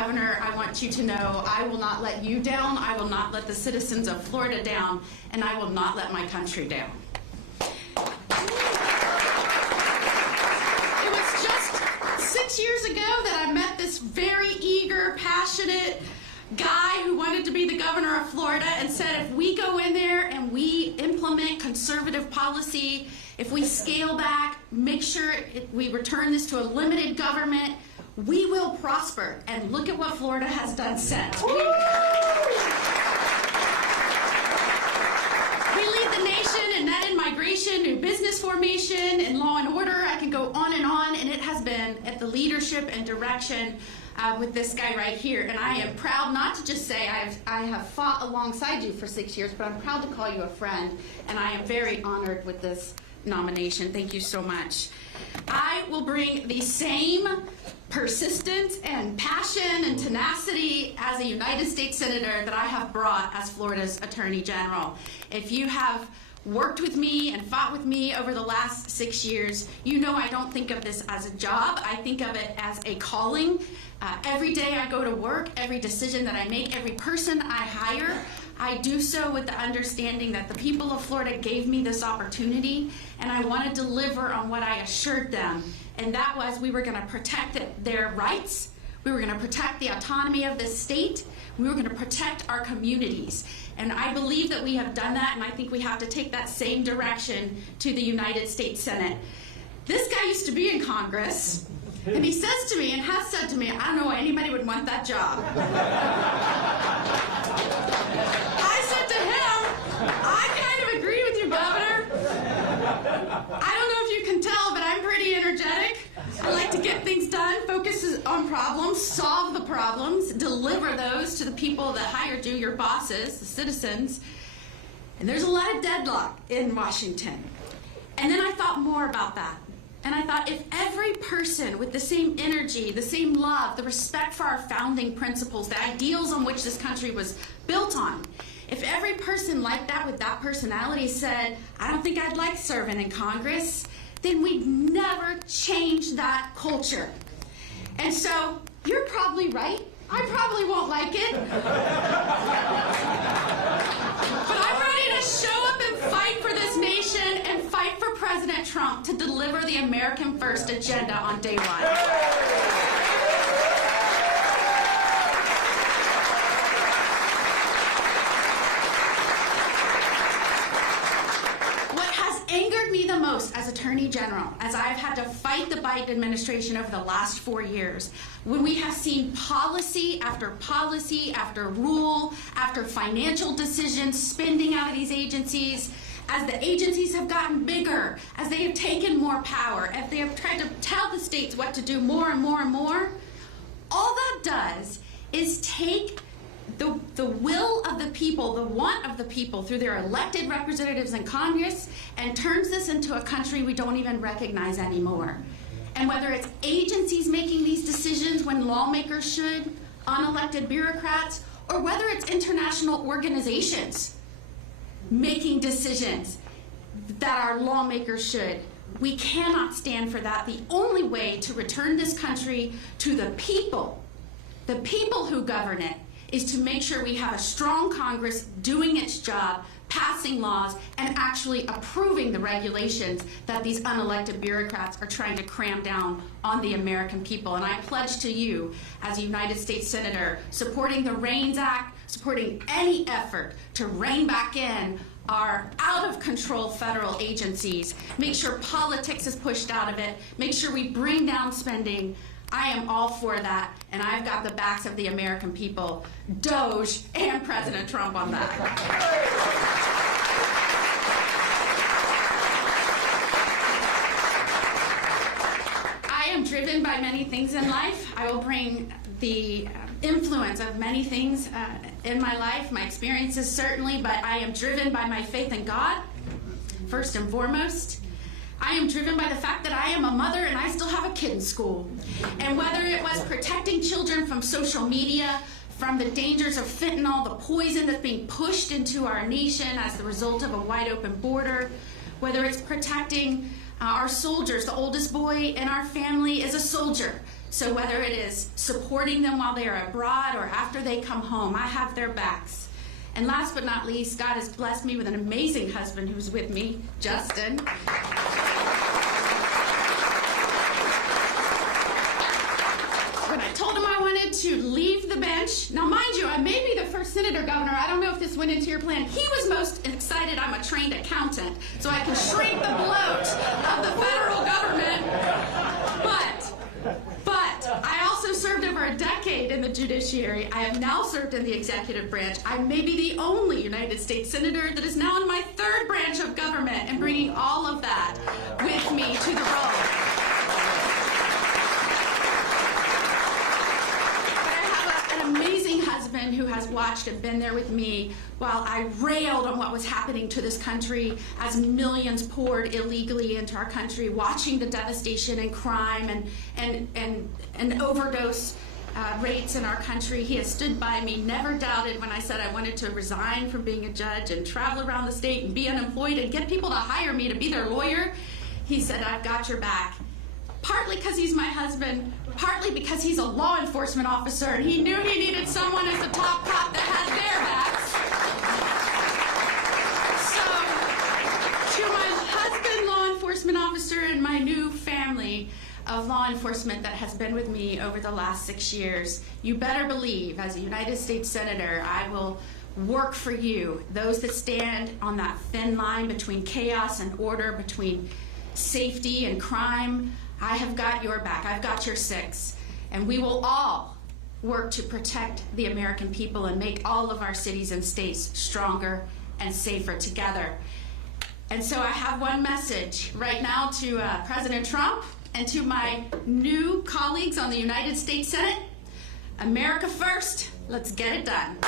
Governor, I want you to know I will not let you down, I will not let the citizens of Florida down, and I will not let my country down. It was just 6 years ago that I met this very eager, passionate guy who wanted to be the governor of Florida and said, if we go in there and we implement conservative policy, if we scale back, make sure we return this to a limited government, we will prosper. And look at what Florida has done since. We lead the nation in net and migration, new business formation, and law and order. I can go on, and it has been at the leadership and direction with this guy right here. And I am proud not to just say I have fought alongside you for 6 years, but I'm proud to call you a friend, and I am very honored with this nomination. Thank you so much. I will bring the same persistence and passion and tenacity as a United States Senator that I have brought as Florida's Attorney General. If you have worked with me and fought with me over the last 6 years, you know I don't think of this as a job. I think of it as a calling. Every day I go to work, every decision that I make, every person I hire, I do so with the understanding that the people of Florida gave me this opportunity, and I want to deliver on what I assured them, and that was we were going to protect their rights, we were going to protect the autonomy of this state, we were going to protect our communities. And I believe that we have done that, and I think we have to take that same direction to the United States Senate. This guy used to be in Congress, and he says to me, and has said to me, I don't know why anybody would want that job. I said to him, I kind of agree with you, Governor. I don't know if you can tell, but I'm pretty energetic. I like to get things done, focus on problems, solve the problems, deliver those to the people that hired you, your bosses, the citizens. And there's a lot of deadlock in Washington. And then I thought more about that. And I thought, if every person with the same energy, the same love, the respect for our founding principles, the ideals on which this country was built on, if every person like that with that personality said, I don't think I'd like serving in Congress, then we'd never change that culture. And so, you're probably right. I probably won't like it. But I'm ready to show up and fight for this nation and fight for President Trump to deliver the American First agenda on day one. Angered me the most as Attorney General, as I've had to fight the Biden administration over the last 4 years, when we have seen policy after rule, after financial decisions, spending out of these agencies, as the agencies have gotten bigger, as they have taken more power, as they have tried to tell the states what to do more and more and more, all that does is take the will of the people, the want of the people through their elected representatives in Congress, and turns this into a country we don't even recognize anymore. And whether it's agencies making these decisions when lawmakers should, unelected bureaucrats, or whether it's international organizations making decisions that our lawmakers should, we cannot stand for that. The only way to return this country to the people who govern it, is to make sure we have a strong Congress doing its job, passing laws, and actually approving the regulations that these unelected bureaucrats are trying to cram down on the American people. And I pledge to you, as a United States Senator, supporting the REINS Act, supporting any effort to rein back in our out-of-control federal agencies, make sure politics is pushed out of it, make sure we bring down spending. I am all for that, and I've got the backs of the American people, DOJ, and President Trump on that. I am driven by many things in life. I will bring the influence of many things in my life, my experiences certainly, but I am driven by my faith in God, first and foremost. I am driven by the fact that I am a mother and I still have a kid in school. And whether it was protecting children from social media, from the dangers of fentanyl, the poison that's being pushed into our nation as the result of a wide open border, whether it's protecting our soldiers, the oldest boy in our family is a soldier, So whether it is supporting them while they are abroad or after they come home, I have their backs. And last but not least, God has blessed me with an amazing husband who's with me, Justin. When I told him I wanted to leave the bench, now mind you, I may be the first senator governor, I don't know if this went into your plan. He was most excited I'm a trained accountant, so I can shrink the bloat of the federal government. But I also served over a decade in the judiciary. I have now served in the executive branch. I may be the only United States senator that is now in my third branch of government and bringing all of that with me to the role. Amazing husband who has watched and been there with me while I railed on what was happening to this country as millions poured illegally into our country, watching the devastation and crime and overdose rates in our country. He has stood by me, never doubted when I said I wanted to resign from being a judge and travel around the state and be unemployed and get people to hire me to be their lawyer. He said, I've got your back. Partly because he's my husband, partly because he's a law enforcement officer and he knew he needed someone as the top cop that had their backs. So, to my husband, law enforcement officer, and my new family of law enforcement that has been with me over the last 6 years, you better believe, as a United States Senator, I will work for you, those that stand on that thin line between chaos and order, between safety and crime. I have got your back. I've got your six. And we will all work to protect the American people and make all of our cities and states stronger and safer together. And so I have one message right now to President Trump and to my new colleagues on the United States Senate. America first. Let's get it done.